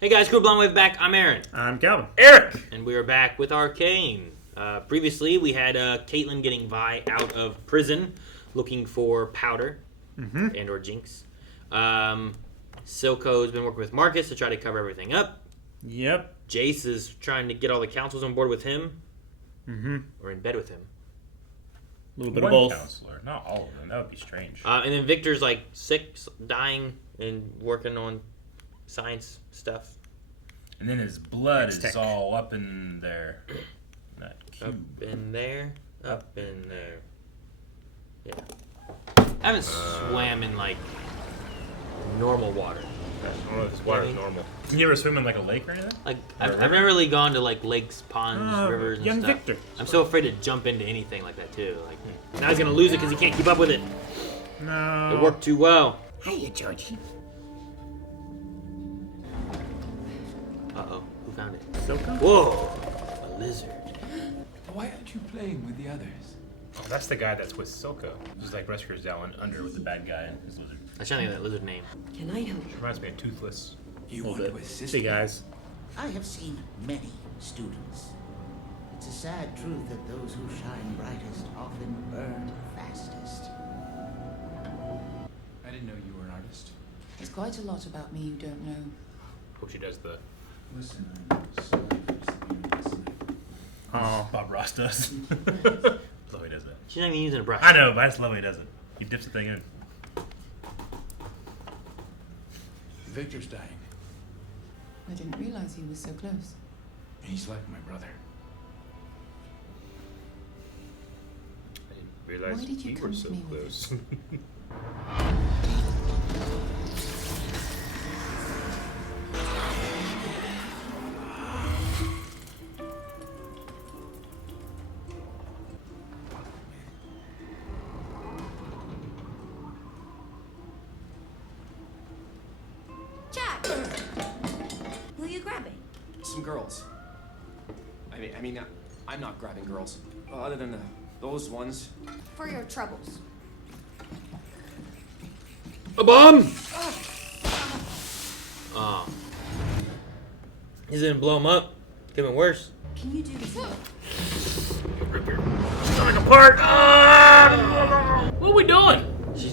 Hey guys, Crew Blonde Wave back. I'm Aaron. I'm Calvin. Eric! And we are back with Arcane. Previously, we had Caitlyn getting Vi out of prison, looking for Powder and or Jinx. Silco's been working with Marcus to try to cover everything up. Yep. Jace is trying to get all the councils on board with him. Or in bed with him. A little bit One of both. counselor, not all of them. That would be strange. And then Victor's like sick, dying, and working on science stuff. And then his blood Tech. is all up in there. That Up cube. in there, up in there. Yeah. I haven't swam in like normal water. I don't know if this water is normal. You ever swim in like a lake or anything? Like I've never really gone to like lakes, ponds, rivers, and young stuff. Victor. I'm so afraid to jump into anything like that too. Like now he's gonna lose it because he can't keep up with it. No. It worked too well. Hiya, Georgie. Uh-oh, who found it? Silco? Whoa, a lizard. Why aren't you playing with the others? Oh, that's the guy that's with Silco. He's like rescuers down under with the bad guy and his lizard. I was trying to think of that lizard name. Can I help? Reminds me of Toothless. You A want little to bit. assist See, me? guys. I have seen many students. It's a sad truth that those who shine brightest often burn fastest. I didn't know you were an artist. There's quite a lot about me you don't know. Hope she does the Listen, I'm sorry for stealing Oh. Bob Ross does. I love he does that. She's not even using a brush. I know, but I just love when he does it. He dips the thing in. Victor's dying. I didn't realize he was so close. He's like my brother. I didn't realize Why did you we come were to so me with close. Jack! Who are you grabbing? Some girls. I'm not grabbing girls. Other than those ones. For your troubles. A bomb! Oh. He's gonna blow him up. It's even worse. Can you do this? Rip your stomach apart. Ah! What are we doing? She's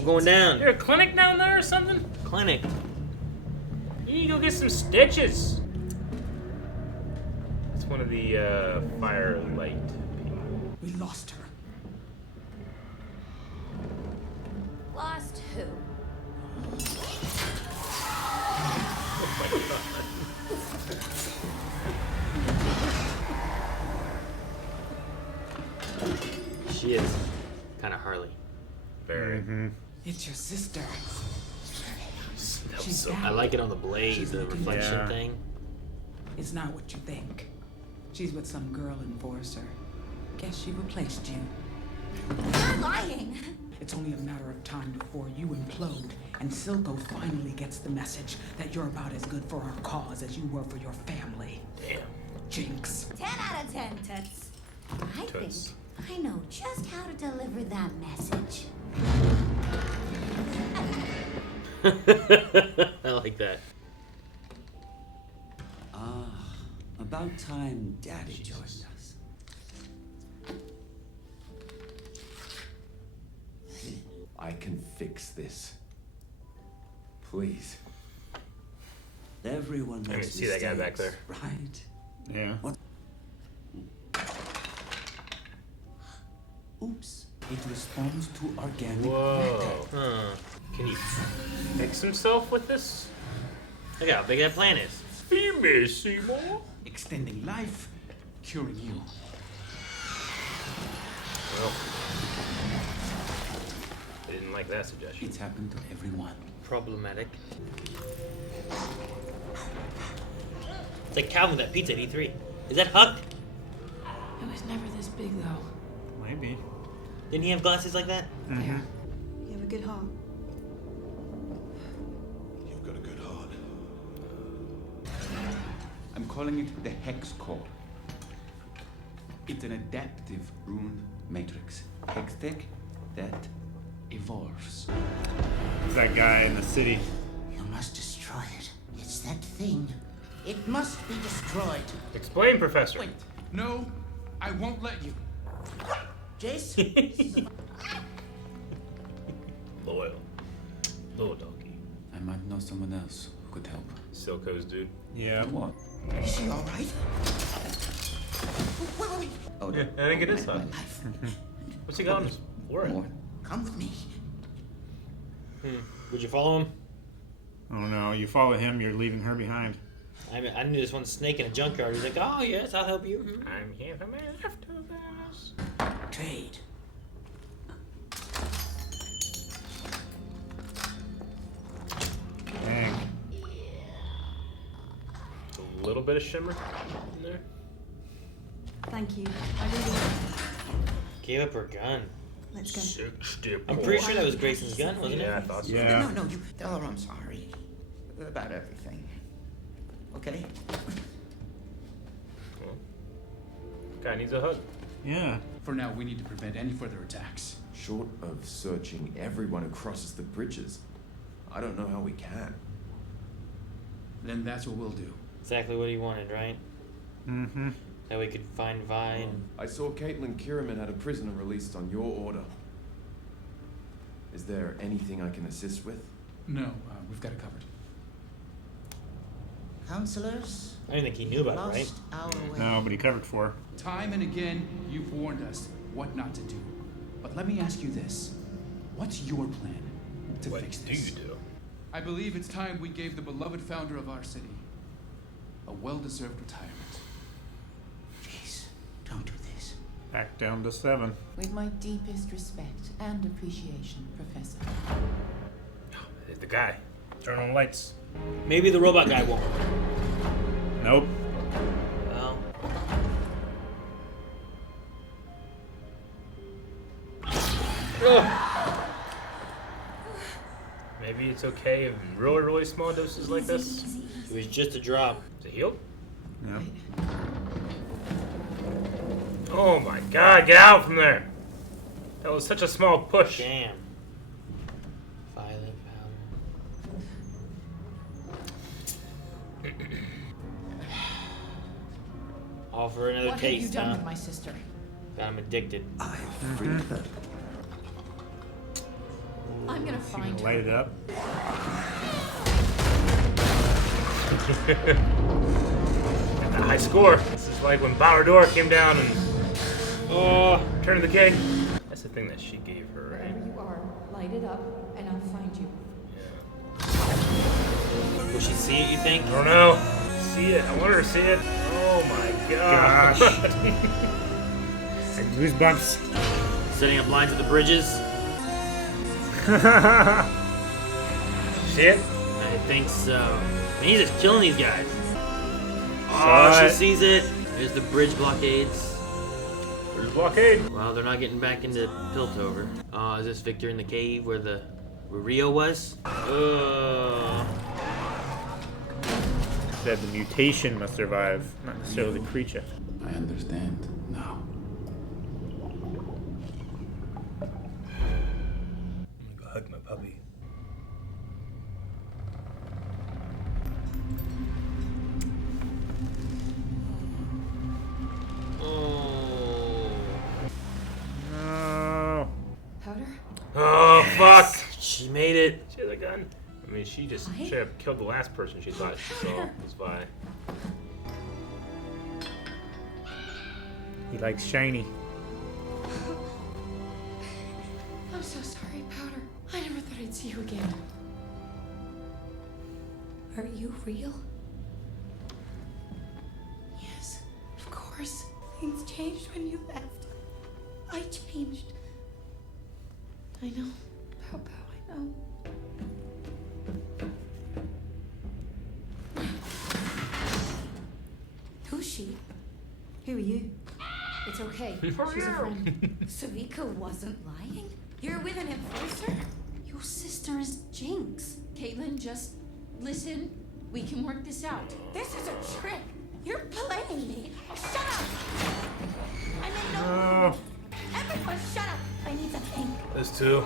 going down. There a clinic down there or something? Clinic. You need to go get some stitches. It's one of the firelight people. We lost her. Lost who? She is kind of Harley. Very. It's your sister. That was She's so down. I like it on the blade, She's the looking reflection Yeah. thing. It's not what you think. She's with some girl in Forrester. Guess she replaced you. You're lying! It's only a matter of time before you implode and Silco finally gets the message that you're about as good for our cause as you were for your family. Damn. Jinx. 10 out of 10, Toots. I Toots. think I know just how to deliver that message. I like that. About time Daddy joined us. I can fix this. Please. Everyone I didn't makes see that guy back mistakes, there. right? Yeah. Oops. It responds to organic Whoa. matter. Huh. Can he fix himself with this? Look how big that plant is. Female Seymour. Extending life, curing you. Well, I didn't like that suggestion. It's happened to everyone. Problematic. It's like Calvin with that pizza at E3. Is that Huck? It was never this big though. Maybe. Didn't he have glasses like that? Yeah. You have a good heart. You've got a good heart. I'm calling it the Hexcore. It's an adaptive rune matrix. Hextech that evolves. It's that guy in the city. You must destroy it. It's that thing? It must be destroyed. Explain, Professor. Wait, no, I won't let you. Jace? Loyal. Little donkey. I might know someone else who could help. Silco's dude. Yeah. What? Is she all right? Wait. Oh, Yeah, I think it is my hot. life. What's he got on his forehead? More. Come with me. Would you follow him? Oh no, you follow him, you're leaving her behind. I knew this one snake in a junkyard. He's like, oh yes, I'll help you. I'm here for my leftovers. Trade. Dang. A little bit of shimmer in there. Thank you. I really. Gave up her gun. Let's go. 60 I'm pretty sure that was Grayson's gun, wasn't Yeah, I it? thought so. Yeah. No, you tell her I'm sorry. About everything. Okay? Cool. Guy needs a hug. Yeah. For now, we need to prevent any further attacks. Short of searching everyone who crosses the bridges, I don't know how we can. Then that's what we'll do. Exactly what he wanted, right? Mm-hmm. That we could find Vi and... I saw Caitlin Kierman had a prisoner released on your order. Is there anything I can assist with? No, we've got it covered. Counselors? I don't think he knew about it, right? Lost our way. No, but he covered for her. Time and again, you've warned us what not to do. But let me ask you this. What's your plan to What fix do this? you do? I believe it's time we gave the beloved founder of our city a well-deserved retirement. Please, don't do this. Back down to 7. With my deepest respect and appreciation, Professor. There's the guy. Turn on lights. Maybe the robot guy won't. Nope. Well... Maybe it's okay in really, really small doses like this. It was just a drop. Is it healed? Yeah. Oh my god, get out from there! That was such a small push. Damn. Violet powder. All for another What have you taste, done huh? with my sister? Got him addicted. I freed her. I'm gonna You find gonna light it her. up? Got that high score. This is like when Bauerdor came down and turned the king. That's the thing that she gave her, right? Wherever you are, light it up, and I'll find you. Will she see it, you think? I don't know. See it. I want her to see it. Oh my gosh. Like goosebumps. Setting up lines at the bridges. Shit. I think so. And he's just killing these guys. Saw Oh, she it. sees it. There's the bridge blockades. There's blockade. Well, they're not getting back into Piltover. Oh, is this Victor in the cave where Rio was? Said the mutation must survive, not necessarily the creature. I understand now. I'm gonna go hug my puppy. No. Powder? Oh fuck! She made it. She has a gun. I mean, she just should have killed the last person she thought she saw was Vi. He likes shiny. I'm so sorry, Powder. I never thought I'd see you again. Are you real? Yes, of course. Things changed when you left. I changed. I know. Pow, I know. Who's she? Who are you? It's okay. She's a friend. Silco wasn't lying. You're with an enforcer? Your sister is Jinx. Caitlin, just listen. We can work this out. This is a trick. You're playing me. Shut up. I'm in no Oh. mood. Everyone shut up. I need to think. Those two.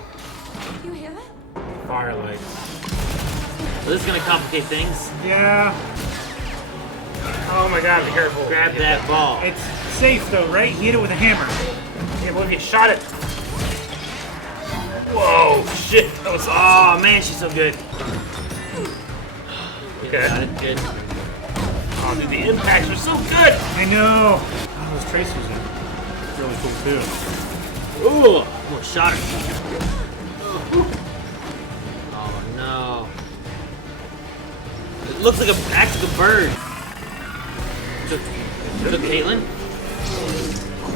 You hear that? Firelights. So this is gonna complicate things. Yeah. Oh my god, be careful. Grab that ball. It's safe though, right? Hit it with a hammer. Yeah, what if you shot it? Whoa, shit, that was Oh man, she's so good. Okay. Got it, good. Oh, dude, the impacts are so good! I know. Oh, those tracers are really cool too. Ooh, almost shot her. Oh no. It looks like an actual bird. Took Caitlyn.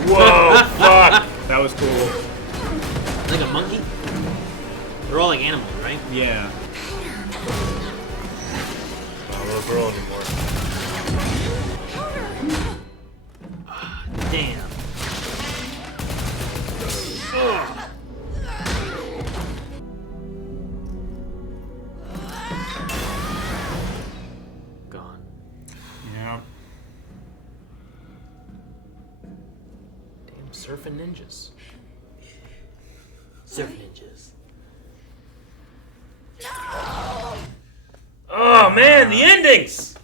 Whoa, fuck! That was cool. Like a monkey? They're all like animals, right? Yeah. Not a little girl anymore. Damn. Gone. Yeah. Damn surfing ninjas. Surf ninjas. Oh man, the endings!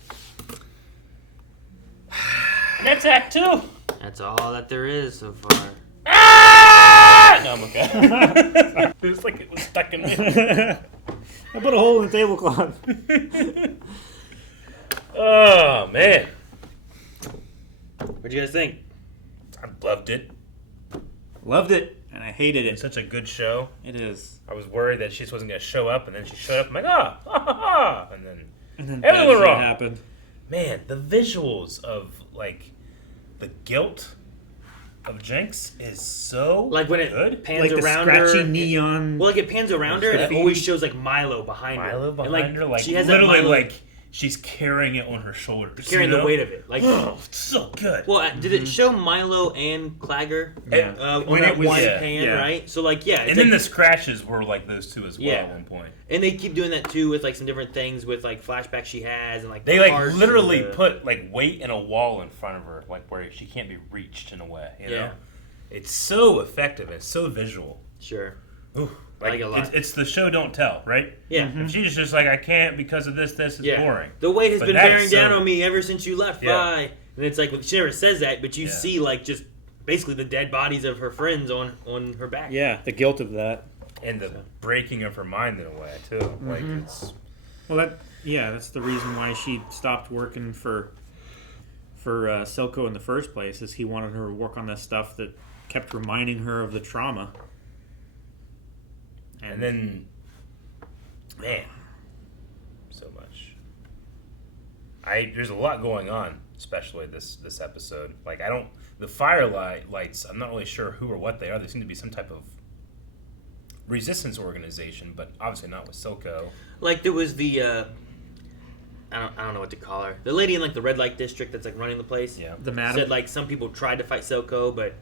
That's Act 2. That's all that there is so far. Ah! No, I'm okay. It was like it was stuck in me. I put a hole in the tablecloth. Oh man. What'd you guys think? I loved it. Loved it, and I hated It's it. such a good show. It is. I was worried that she wasn't going to show up, and then she showed up. I'm like, ah, ha, ha, ha. And then And then everything bad went shit wrong. happened. Man, the visuals of like the guilt of Jinx is so Like when it good. pans Like the around scratchy her. neon. Well, like it pans around her and it Graffiti. always shows like Milo behind her. Milo behind and, her, like she has that literally Milo like she's carrying it on her shoulders. carrying you the know? weight of it. Like, Oh, it's so good. well, did it show Milo and Clagger Yeah. on When that it was- one yeah, pan, yeah. right? So like, yeah, it's And then like- the scratches were like those two as well Yeah. at one point. and they keep doing that too with like some different things with like flashbacks she has and like They the like hearts literally and the- put like weight in a wall in front of her, like where she can't be reached in a way. You know? Yeah. It's so effective. It's so visual. Sure. Ooh, I like it a lot. It's the show don't tell, right? Yeah. If she's just like I can't because of this is Yeah. boring. The weight has But been that's bearing down so- on me ever since you left. Yeah. Bye. And it's like she never says that, but you Yeah. see like just basically the dead bodies of her friends on her back. Yeah, the guilt of that. And the breaking of her mind in a way too. Like it's Well, that's the reason why she stopped working for Silco in the first place. Is he wanted her to work on this stuff that kept reminding her of the trauma. and then man, so much. There's a lot going on, especially this episode. Like the firelights. I'm not really sure who or what they are. They seem to be some type of resistance organization, but obviously not with Silco. Like there was the I don't know what to call her. The lady in like the red light district that's like running the place. Yeah. The madam. Said like some people tried to fight Silco, but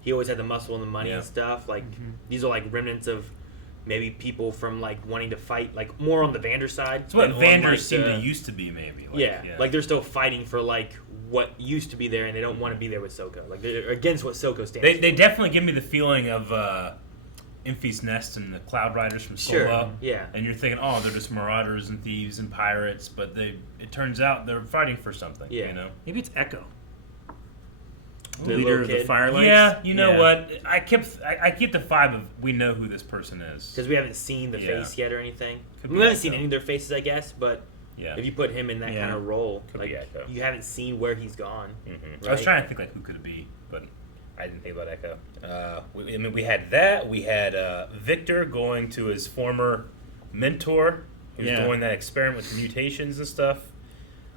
he always had the muscle and the money Yeah. and stuff. Like these are like remnants of maybe people from like wanting to fight like more on the Vander side. It's what than on, Vander like, seemed the- to used to be, maybe. Like, yeah, like they're still fighting for like what used to be there, and they don't want to be there with Silco. Like they're against what Silco stands. They definitely give me the feeling of Infy's Nest and the Cloud Riders from Solo. Sure, yeah. And you're thinking, oh, they're just marauders and thieves and pirates, but it turns out they're fighting for something. Yeah. You know. Maybe it's Echo. The The leader little of the kid. Firelights. Yeah, you know Yeah. what? I get the vibe of we know who this person is. because we haven't seen the Yeah. face yet or anything. Could We be haven't Echo. seen any of their faces, I guess. But Yeah. if you put him in that Yeah. kind of role, Could like be Echo. you haven't seen where he's gone. I was trying to think like who could it be, but I didn't think about Echo. We had that. We had Victor going to his former mentor, who's Yeah. doing that experiment with mutations and stuff.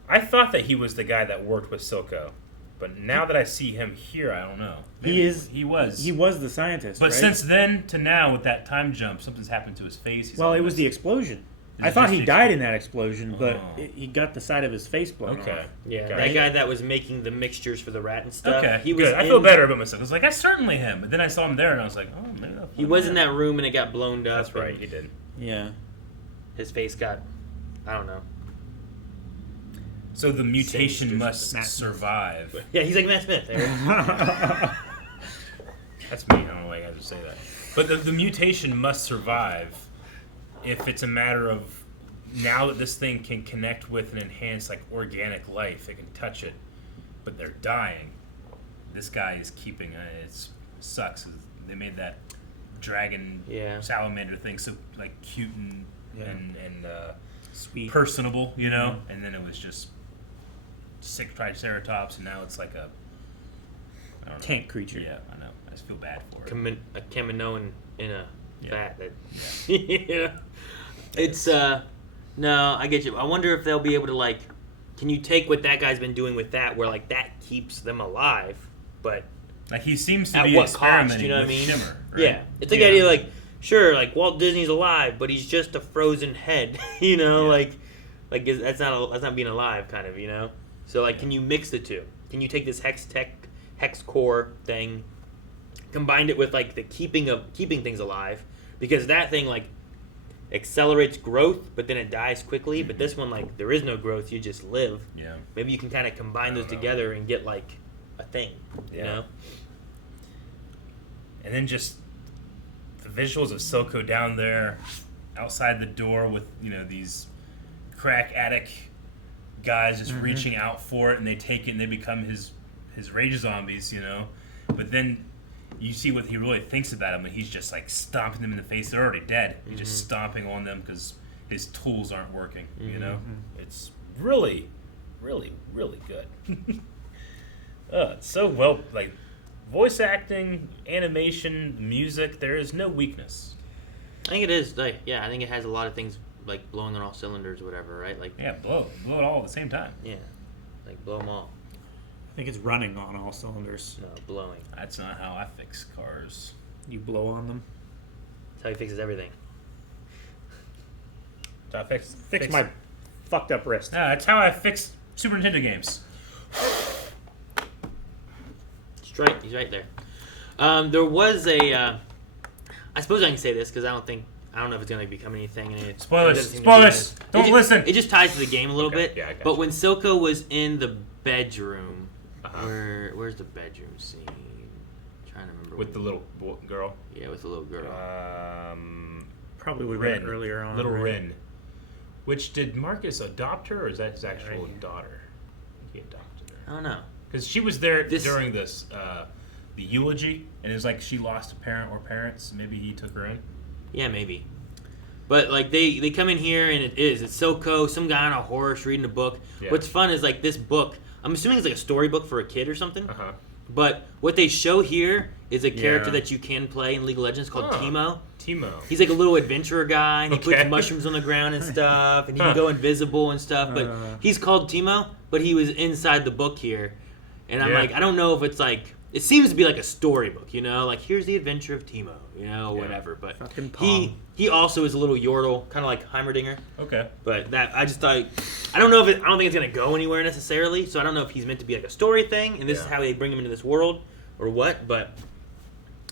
I thought that he was the guy that worked with Silco, but now that I see him here, I don't know. Maybe he was. He was the scientist. But right? since then to now, with that time jump, something's happened to his face. He's well, it all was the explosion. Is I it thought just he the died in that explosion, but Oh. he got the side of his face blown Okay. off. Yeah, Okay. that guy that was making the mixtures for the rat and stuff. Okay, he was. good. I feel better about myself. I was like, that's certainly him. But then I saw him there, and I was like, oh, maybe that's He not was him. in that room and it got blown up. That's right, and he did. Yeah. His face got, I don't know. So the mutation Singed or must something. survive. Yeah, he's like Matt Smith. That's me. I don't know why I had to say that. But the mutation must survive if it's a matter of now that this thing can connect with and enhance like organic life, it can touch it, but they're dying. This guy is keeping it. Sucks. They made that dragon salamander thing so like cute and sweet, personable, you know. And then it was just sick Triceratops, and now it's like a tank creature. Yeah, I know. I just feel bad for it. A Kaminoan in a vat. Yeah. It's no, I get you. I wonder if they'll be able to like. Can you take what that guy's been doing with that, where like that keeps them alive, but like he seems to at be what experimenting cost? You know what I with mean? Shimmer, right? Yeah, it's like the idea like sure, like Walt Disney's alive, but he's just a frozen head. You know, like that's not being alive, kind of. You know, so like, can you mix the two? Can you take this Hexcore thing, combined it with like the keeping things alive, because that thing like accelerates growth, but then it dies quickly. But this one, like, there is no growth; you just live. Yeah. Maybe you can kind of combine those together and get like a thing. You know. And then just the visuals of Silco down there, outside the door with these crack addict guys just reaching out for it, and they take it and they become his rage zombies. You know, but then you see what he really thinks about them, and he's just like stomping them in the face. They're already dead. He's just stomping on them because his tools aren't working. You know, it's really, really, really good. It's so well, like voice acting, animation, music. There is no weakness. I think it is like I think it has a lot of things like blowing on all cylinders or whatever, right? Like blow it all at the same time. Yeah, like blow them all. I think it's running on all cylinders. No, blowing. That's not how I fix cars. You blow on them. That's how he fixes everything. That's how I fix my fucked up wrist. No, that's how I fix Super Nintendo games. He's right there. There was a. I suppose I can say this because I don't know if it's going to become anything. And Spoilers! Don't listen! It just ties to the game a little bit. Yeah, I got but you. when Silco was in the bedroom, where's the bedroom scene? I'm trying to remember. With the little girl? Yeah, with the little girl. Probably would have been earlier on. Little Rin. Which, did Marcus adopt her, or is that his actual daughter? He adopted her. I don't know. Because she was there during the eulogy, and it was like she lost a parent or parents. Maybe he took her in. Yeah, maybe. But like they come in here and it's Silco, some guy on a horse reading a book. Yeah. What's fun is like this book. I'm assuming it's like a storybook for a kid or something. But what they show here is a character that you can play in League of Legends called Teemo. Teemo. He's like a little adventurer guy, and he puts mushrooms on the ground and stuff, and he can go invisible and stuff. But he's called Teemo, but he was inside the book here. And I'm like, I don't know if it's like, it seems to be like a storybook, you know? Like, here's the adventure of Teemo, you know, whatever. But he also is a little Yordle, kind of like Heimerdinger. Okay. But that, I just thought, I don't think it's going to go anywhere necessarily, so I don't know if he's meant to be like a story thing, and this is how they bring him into this world, or what, but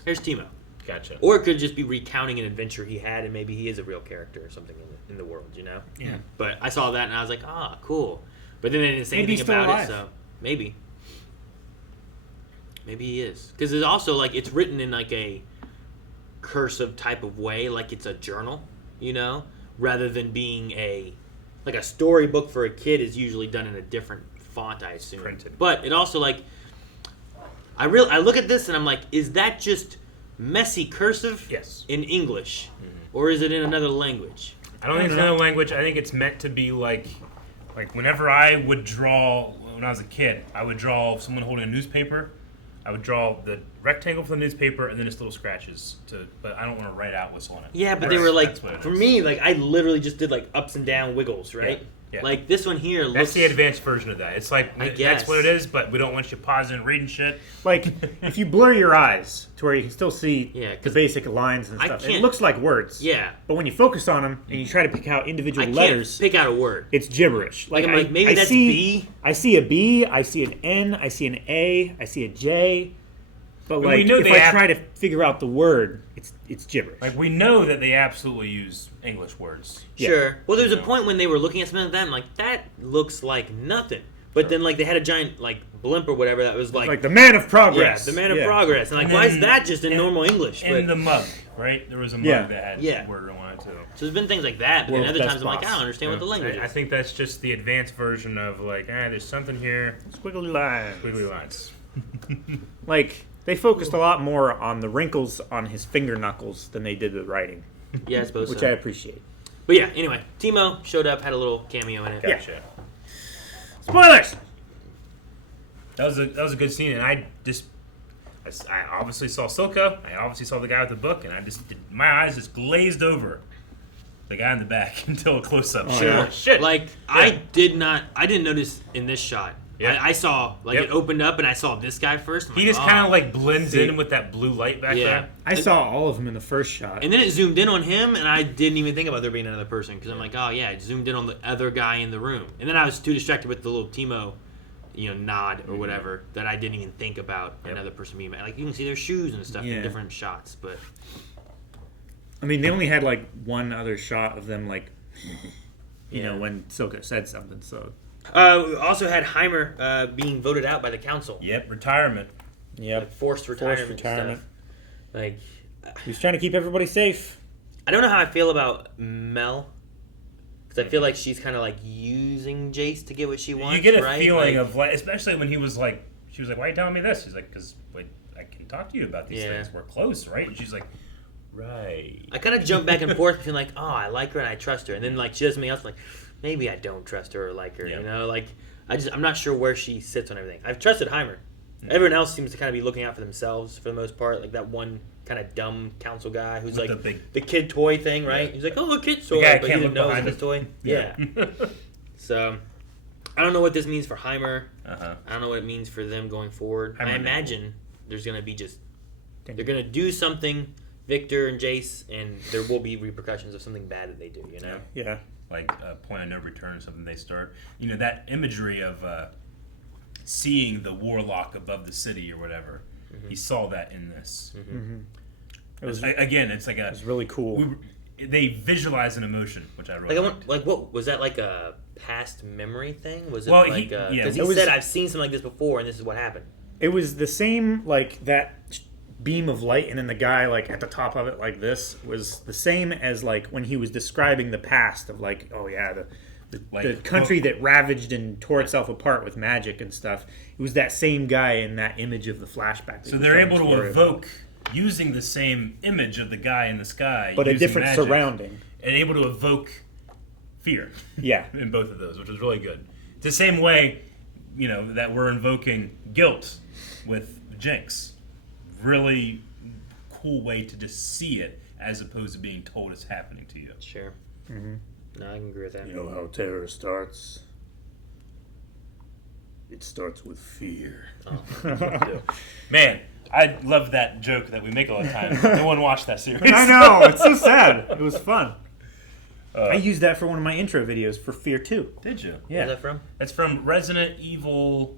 here's Teemo. Gotcha. Or it could just be recounting an adventure he had, and maybe he is a real character or something in the world, you know? Yeah. But I saw that, and I was like, cool. But then they didn't say anything about it, so maybe. Maybe he is. Because it's also, like, it's written in, like, a cursive type of way, like it's a journal, you know? Rather than being like a storybook for a kid is usually done in a different font, I assume. Printed. But it also, like, I look at this and I'm like, is that just messy cursive in English? Or is it in another language? I don't think it's another language. I think it's meant to be like whenever I would draw, when I was a kid, I would draw someone holding a newspaper. I would draw the rectangle for the newspaper and then just little scratches. But I don't want to write out what's on it. Yeah, but they were like, for me, like I literally just did like ups and down wiggles, right? Yeah. Like this one here looks... That's the advanced version of that. It's like, that's what it is, but we don't want you pausing and reading shit. Like, if you blur your eyes to where you can still see the basic lines and stuff, it looks like words. Yeah. But when you focus on them and you try to pick out individual letters... pick out a word. It's gibberish. Like, maybe that's B? I see a B, I see an N, I see an A, I see a J... But like, if I try to figure out the word, it's gibberish. Like, we know that they absolutely use English words. Sure. Well, there's a point when they were looking at something like that, and like, that looks like nothing. But then, like, they had a giant, like, blimp or whatever that was like... the man of progress. Yeah, the man of progress. And, like, why is that just in normal English? And the mug, right? There was a mug that had the word on it. too. So there's been things like that, but then World's other best times I'm like, boss. I don't understand what the language I is. think that's just the advanced version of like, there's something here. Squiggly lines. Squiggly lines. Like, they focused a lot more on the wrinkles on his finger knuckles than they did the writing. Yeah, I suppose Which so. I appreciate. But yeah, anyway, Teemo showed up, had a little cameo in it. Gotcha. Spoilers! That was a good scene, and I obviously saw Silco. I obviously saw the guy with the book, and my eyes just glazed over the guy in the back until a close up. Shit. Like I didn't notice in this shot. Yeah. I saw it opened up and I saw this guy first. He just kind of like blends in with that blue light back there. I saw all of them in the first shot. And then it zoomed in on him, and I didn't even think about there being another person because I'm like, oh yeah, it zoomed in on the other guy in the room, and then I was too distracted with the little Teemo, nod or whatever that I didn't even think about another person being mad. Like you can see their shoes and stuff in different shots, but I mean, they only had like one other shot of them, like when Silco said something. So we also had Heimer being voted out by the council. Yep, retirement. Yep, like forced retirement. Stuff. Like he's trying to keep everybody safe. I don't know how I feel about Mel. Because I feel like she's kind of like using Jace to get what she wants. You get a right? feeling of like, especially when he was like, she was like, "Why are you telling me this?" He's like, "Because I can talk to you about these things. We're close, right?" And she's like, "Right." I kind of jump back and forth between like, "Oh, I like her and I trust her," and then like she does something else, like maybe I don't trust her or like her. Like I'm not sure where she sits on everything. I've trusted Heimer. Mm-hmm. Everyone else seems to kind of be looking out for themselves for the most part. Like that one kind of dumb council guy who's with like the kid toy thing, right? Yeah. He's like, "Oh, a kid toy," but he didn't know it was his toy. Yeah. So I don't know what this means for Heimer. I don't know what it means for them going forward. I imagine there's going to be they're going to do something, Victor and Jace, and there will be repercussions of something bad that they do. Yeah. Like a point of no return or something they start. That imagery of seeing the warlock above the city or whatever. Mm-hmm. He saw that in this. Mm-hmm. It was again. It's like it was really cool. They visualize an emotion, which I really like. What was that, like a past memory thing? Was it well, like because he said I've seen something like this before and this is what happened. It was the same, like that beam of light, and then the guy like at the top of it like this was the same as like when he was describing the past of like, oh yeah, the country that ravaged and tore itself apart with magic and stuff. It was that same guy in that image of the flashback. So they're able to evoke using the same image of the guy in the sky, but a different surrounding, and able to evoke fear. Yeah, in both of those, which is really good. It's the same way, that we're invoking guilt with Jinx. Really cool way to just see it as opposed to being told it's happening to you. Sure. Mm-hmm. No, I can agree with that. You know how terror starts? It starts with fear. Oh. Man, I love that joke that we make all the time. No one watched that series. I know, it's so sad. It was fun. I used that for one of my intro videos for Fear 2. Did you? Yeah. Where's that from? That's from Resident Evil.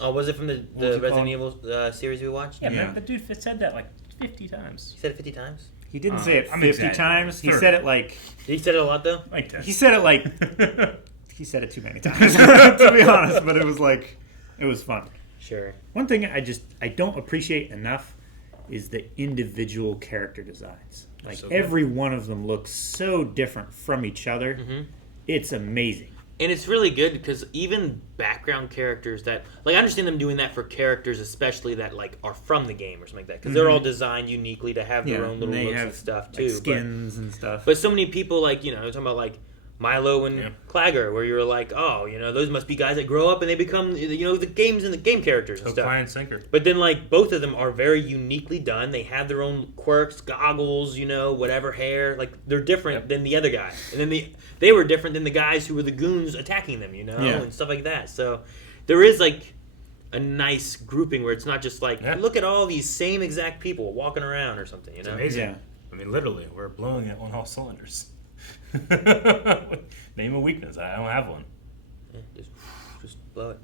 Oh, was it from the Resident Evil series we watched? Yeah. The dude said that like 50 times. He said it 50 times? He didn't say it 50 times. He said it like... Did he say it a lot, though? Like 10. He said it like... He said it too many times, to be honest. But it was like... It was fun. Sure. One thing I don't appreciate enough is the individual character designs. Like, every one of them looks so different from each other. Mm-hmm. It's amazing. And it's really good because even background characters that... Like, I understand them doing that for characters especially that, like, are from the game or something like that. Because they're all designed uniquely to have their own little looks and stuff, too. Like skins and stuff. But so many people, like, you're talking about, like, Milo and Clagger, where you're like, oh, those must be guys that grow up and they become, the games and the game characters and stuff. Fly and sinker. But then, like, both of them are very uniquely done. They have their own quirks, goggles, whatever, hair. Like, they're different than the other guy. And then they were different than the guys who were the goons attacking them, and stuff like that. So there is, like, a nice grouping where it's not just like, look at all these same exact people walking around or something, It's amazing. Yeah. I mean, literally, we're blowing it on all cylinders. Name a weakness. I don't have one. Yeah, just blow it.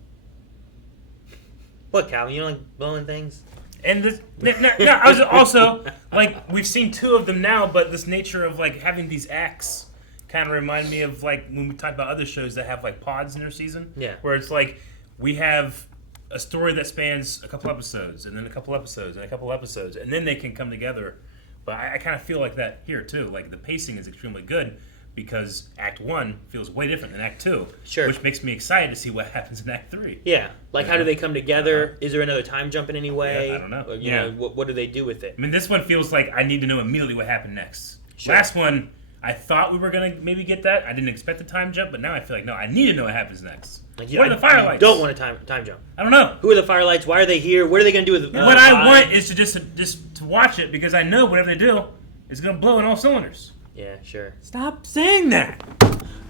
What, Calvin? You don't like blowing things? And I was also like, we've seen two of them now, but this nature of like having these acts kind of remind me of like when we talk about other shows that have like pods in their season. Yeah. Where it's like we have a story that spans a couple episodes, and then a couple episodes, and a couple episodes, and then they can come together But I kind of feel like that here too. Like the pacing is extremely good because Act 1 feels way different than Act 2. Sure. Which makes me excited to see what happens in Act 3. Yeah. Like, how do they come together? Is there another time jump in any way? Yeah, I don't know. Or, you know, what do they do with it? I mean, this one feels like I need to know immediately what happened next. Sure. Last one, I thought we were going to maybe get that. I didn't expect the time jump, but now I feel like, no, I need to know what happens next. Like, what are the firelights? Don't want a time jump. I don't know. Who are the firelights? Why are they here? What are they going to do with what I want is to just to watch it because I know whatever they do is going to blow in all cylinders. Yeah, sure. Stop saying that.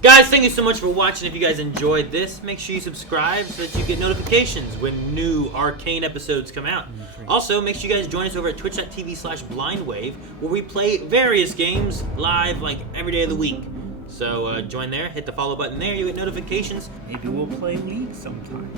Guys, thank you so much for watching. If you guys enjoyed this, make sure you subscribe so that you get notifications when new Arcane episodes come out. Also, make sure you guys join us over at twitch.tv/blindwave, where we play various games live like every day of the week. So join there, hit the follow button there, you get notifications. Maybe we'll play League sometime.